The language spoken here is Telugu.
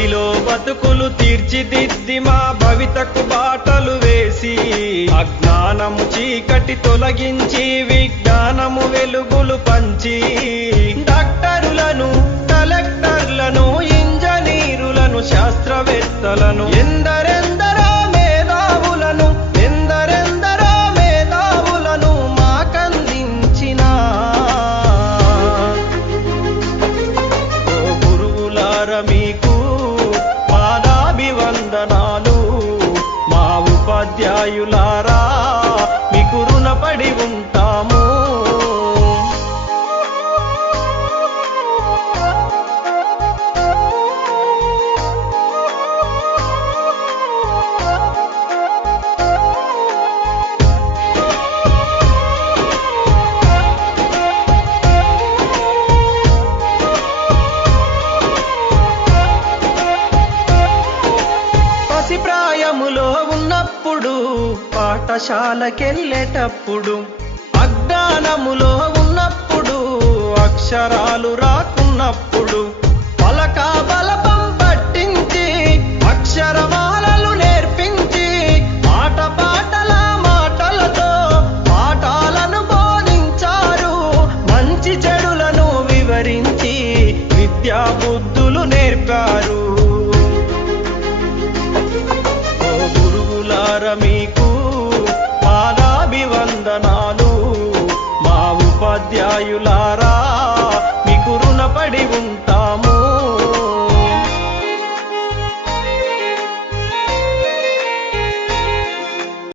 బడిలో బతుకులు తీర్చిదిద్ది మా భవితకు బాటలు వేసి అజ్ఞానము చీకటి తొలగించి విజ్ఞానము వెలుగులు పంచి డాక్టరులను కలెక్టర్లను ఇంజనీరులను శాస్త్రవేత్తలను ఎందరెందరో మేధావులను మాకందించిన ఓ గురువులార మీకు పాదాభివందనాలు. మా ఉపాధ్యాయులారా మీకు రుణపడి ఉంటాము. ప్రాయములో ఉన్నప్పుడు పాఠశాలకెళ్ళేటప్పుడు అజ్ఞానములో ఉన్నప్పుడు అక్షరాలు రాకున్నప్పుడు